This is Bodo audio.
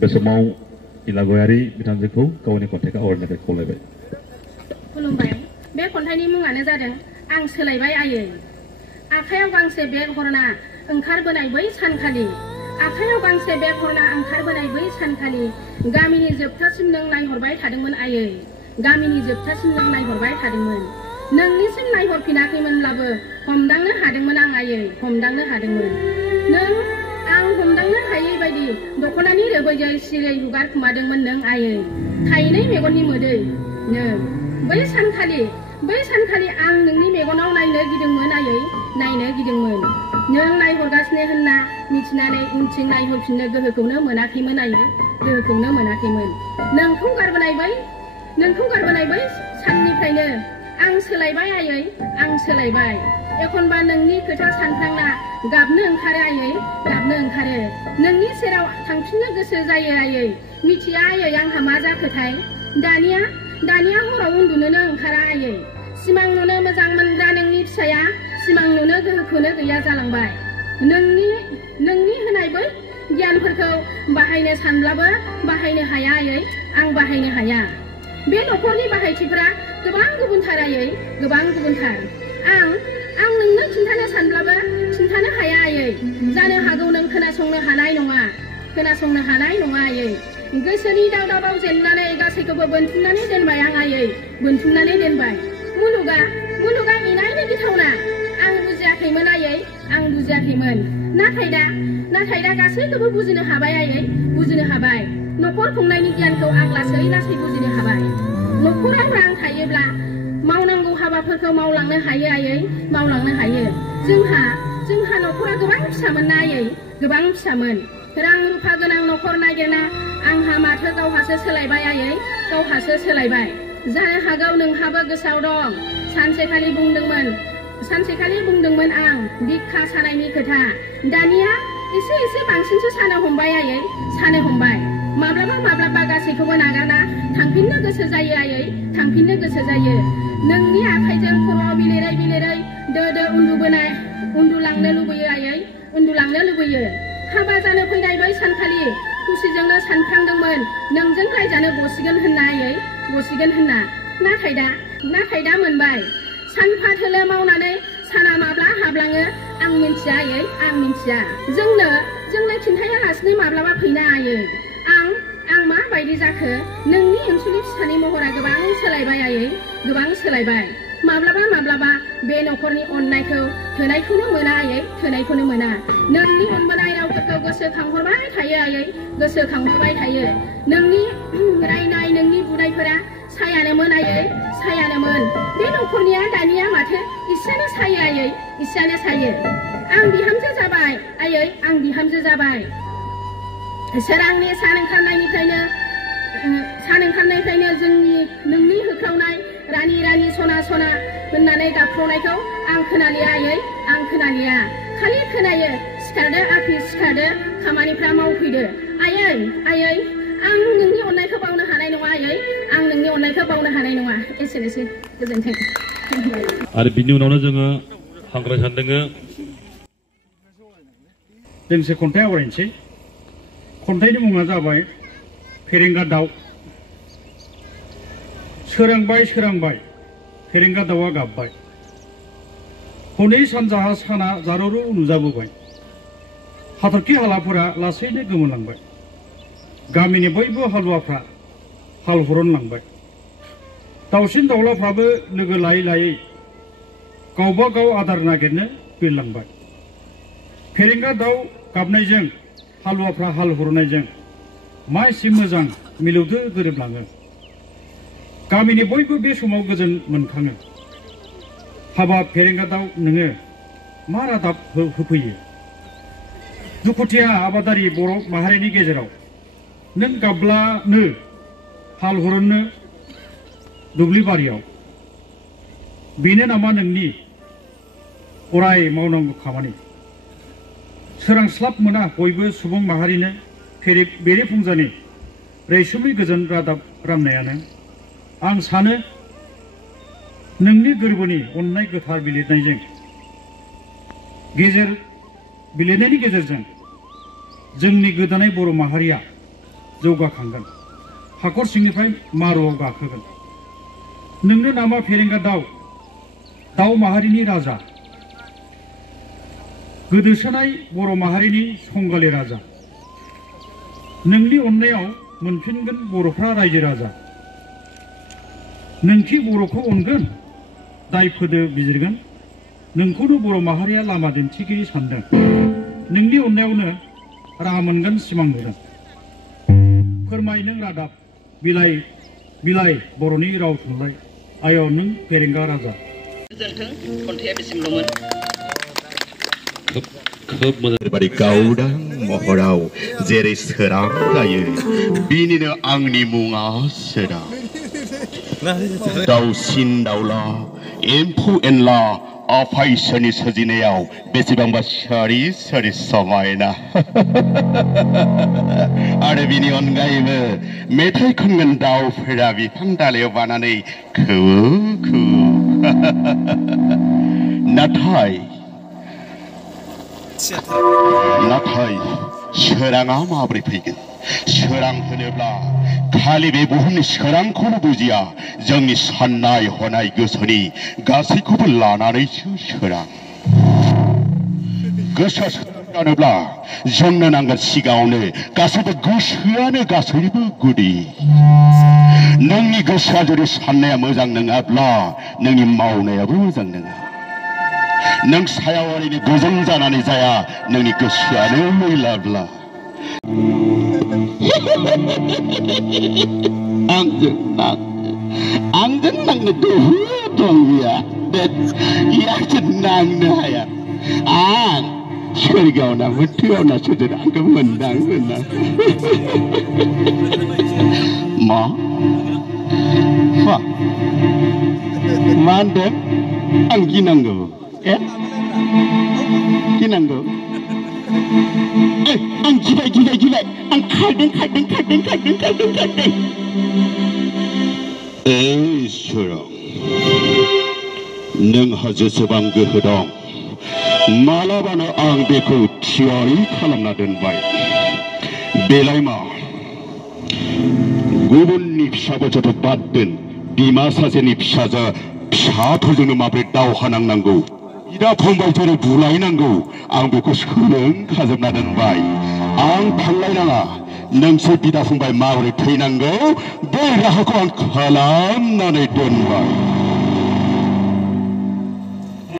बे समाव इलागयारि बिथांजोखौ गावनि खन्थाइखौ आवरायनो थाखाय खावलायबाय। खुलुमबाय। बे खन्थाइनि मुङानो जादों आं सोलायबाय आयै। आखायाव गांसे बेग हरना ओंखारबोनाय बै सानखालि, आखायाव गांसे बेग हरना ओंखारबोनाय बै सानखालि गामिनि जोबथासिम नों नायहरबाय थादोंमोन आयै, गामिनि जोबथासिम नों नायहरबाय थादोंमोन। नोंनिसिम नायहरफिनाखैमोनब्लाबो हमदांनो हादोंमोन आं आयै, हमदांनो हादोंमोन। नों आं हमदांनो हायै बायदि दख'नानि रोबैजों सिरै हुगारखुमादोंमोन नों आयै, थाइनै मेगननि मोदै नों। बै सानखालि आं नोंनि मेगनाव नायनो गिदोंमोन आयै, नायनो गिदोंमोन। नों नायहरगासिनो होनना मिथिनानै उनथिं नायहरफिननो गोहोखौनो मोनाखैमोन आयै, गोहोखौनो मोनाखैमोन। नोंखौ गारबोनाय बै साननिफ्रायनो आं सोलायबाय आयै, आं सोलायबाय। एखनबा नोंनि खोथा सानफ्लांना गाबनो ओंखारो आयै, गाबनो ओंखारो। नोंनि सेराव थांफिननो गोसो जायो आयै। मिथिया आयै आंहा मा जाखोथाय। दानिया हराव उन्दुनोनो ओंखारा आयै। सिमां नुनो मोजां मोनग्रा नोंनि फिसाया सिमां नुनो गोहोखौनो गैया जालांबाय। नोंनि होनाय बै गियानफोरखौ बाहायनो सानब्लाबो बाहायनो हाया आयै, आं बाहायनो हाया। बे न'खरनि बाहायथिफोरा गोबां गुबुनथार आयै, गोबां गुबुनथार। आं नोंनो खिन्थानो सानब्लाबो खिन्थानो हाया आयै। जानो हागौ नों खोनासंनो हानाय नङा आयै। गोसोनि दावदाबाव जेननानै गासैखौबो बोनथुमनानै दोनबाय आं आयै, बोनथुमनानै दोनबाय। मुलुगा इनायनो गिथावना। आं बुजियाखैमोन आयै, आं बुजियाखैमोन। नाथाय दा गासैखौबो बुजिनो हाबाय आयै, बुजिनो हाबाय। न'खर खुंनायनि गियानखौ आं लासै बुजिनो हाबाय। न'खराव रां थायोब्ला मावनांगौ हाबाफोरखौ मावलांनो हायो आयै, मावलांनो हायो। जोंहा न'खरा गोबां फिसामोन ना आयै, गोबां फिसामोन। रां रुफा गोनां न'खर नागिरना आंहा माथो गावहासो सोलायबाय आयै, गावहासो सोलायबाय। जानो हागौ नोंहाबो गोसोआव दं। सानसेखालि बुंदोंमोन आं बिखा सानायनि खोथा। दानिया एसे बांसिनसो सानो हमबाय आयै, सानो हमबाय। माब्लाबा गासैखौबो नागारना थांफिननो गोसो जायो आयै, थांफिननो गोसो जायो। नोंनि आखाइजों खर'आव बिलिरै दो उन्दुलांनो लुबैयो आयै, उन्दुलांनो लुबैयो। हाबा जानो फैनाय बै सानखालि खुसिजोंनो सानफ्लांदोंमोन नोंजों रायजानो गसिगोन होनना आयै, गसिगोन होनना। नाथाय दा मोनबाय। सानफा थोलो मावनानै साना माब्ला हाबलाङो आं मिन्थिया आयै, आं मिन्थिया। जोंनो खिन्थायालासिनो माब्लाबा फैना आयै। आं माबायदि जाखो? नोंनि अनसुलि फिसानि महरा गोबां सोलायबाय आयै, गोबां सोलायबाय। माब्लाबा बे न'खरनि अननायखौ थोनायखौनो मोना आयै, थोनायखौनो मोना। नोंनि अनबोनाय रावफोरखौ गोसोखांहरबाय थायो आयै, गोसोखांहरबाय थायो। नोंनि रायनाय, नोंनि बुनायफोरा सायानोमोन आयै, सायानोमोन। बे न'खरनिया दानिया माथो इसेयानो सायो आयै, इसेयानो सायो। आं बिहामजो जाबाय आयै, आं बिहामजो जाबाय। सोरांनि सान ओंखारनायनिफ्रायनो नोंनि होख्रावनाय रानि सना होननानै गाबख्रावनायखौ आं खोनालिया आयै, आं खोनालिया। खालि खोनायो सिखारदो आफि, सिखारदो खामानिफ्रा मावफैदो। आयै आं नोंनि अननायखौ बावनो हानाय नङा आयै, आं नोंनि अननायखौ बावनो हानाय नङा। एसेनोसै, गोजोन्थों। आरो बिनि उनावनो जोङो हांख्राय सानदोङो दोंसे खन्थाइ आवरायनोसै। खन्थाइनि मुङा जाबाय फेरेंगा दाउ। सोरांबाय फेरेंगा दाउआ गाबबाय। हनै सानजाहा साना जारौरौ नुजाबोबाय। हाथरखि हालाफोरा लासैनो गोमोरलांबाय। गामिनि बयबो हालुवाफ्रा हाल हुरनलांबाय। दाउसिन दाउलाफ्राबो लोगो लायै गावबा गाव आदार नागिरनो बिरलांबाय। फेरेंगा दाउ गाबनायजों हालुवाफ्रा हाल हुरनायजों मा एसे मोजां मिलौदो गोरोबलाङो। गामिनि बयबो बे समाव गोजोन मोनखाङो। हाबाब फेरेंगा दाउ नोङो मा रादाब होफैयो? दुखुथिया आबादारि बर' माहारिनि गेजेराव नों गाब्लानो हाल हुरनो दुब्लि बारियाव, बेनो नामा नोंनि अराय मावनांगौ खामानि? सोरांस्लाब मोना बयबो सुबुं माहारिनो बेरेफुंजानि रैसुमै गोजोन रादाब राननायानो। आं सानो नोंनि गोरबोनि अननाय गोथार बिलिरनायनि गेजेरजों जोंनि गोदानाय बर' माहारिया जौगाखांगोन हाखर सिंनिफ्राय मारुआव गाखोगोन नोंनो नामा फेरेंगा दाउ माहारिनि राजा गोदोसोनाय बर' माहारिनि संगालि राजा नोंनि अननायाव मोनफिनगोन बर'फ्रा रायजो राजा नोंखि बर'खौ अनगोन दाय फोदो बिजिरगोन नोंखौनो बर' माहारिया लामा दिन्थिगिरि सानदों नोंनि अननायावनो राहा मोनगोन सिमां नुदों फोरमाय नों रादाब बिलाइ बर'नि राव थुनलाइ आय नों फेरेंगा राजा गोजोन्थों खन्थाइया बेसिमल'मोन खोब मोजां गावदां महराव जेरै सोरां गायो बिनिनो आंनि मुङा सोरां दाउसिन दाउला एम्फौ एनला आफा इसोरनि सोरजिनायाव बेसेबांबा सारि सारि समायना आरो बिनि अनगायैबो मेथाइ खनगोन दाउफोरा बिफां दालायाव बानानै खौवौ खौवौ नाथाय सोराङा माबोरै फैगोन सोरां होनोब्ला खालि बे बुहुमनि सोरांखौनो बुजिया जोंनि साननाय हनाय गोसोनि गासैखौबो लानानैसो सोरां गोसोआ जानोब्ला जोंनो नांगोन सिगाङावनो गासैबो गोसोआनो गासैबो गुदि नोंनि गोसोआ जुदि साननाया मोजां नङाब्ला नोंनि मावनायाबो मोजां नङा नों सायाव ओरैनो गोजों जानानै जाया नोंनि गोसोआनो मैलाब्ला आंजों नांनो गोहो दं याजों नांनो हाया आं सोरगाव ना मोथोआव ना सोदों आंखौ मोनदां मा होनदों आं गिनांगौ गिनांगौ आं गिबाय आं खारदों सोरां नोंहा जेसेबां गोहो दं मालाबानो आं बेखौ थियारि खालामना दोनबाय बेलाय मा गुबुननि फिसाफोरजों बाद दोन बिमा सासेनि फिसाफोरजोंनो माबोरै दावहा नांनांगौ बिदा फंबायफोर बुलायनांगौ आं बेखौ सोलोंखाजोबना दोनबाय आं थांलायनाङा नोंसोर बिदा फंबाय माबोरै थैनांगौ बे राहाखौ आं खालामनानै दोनबाय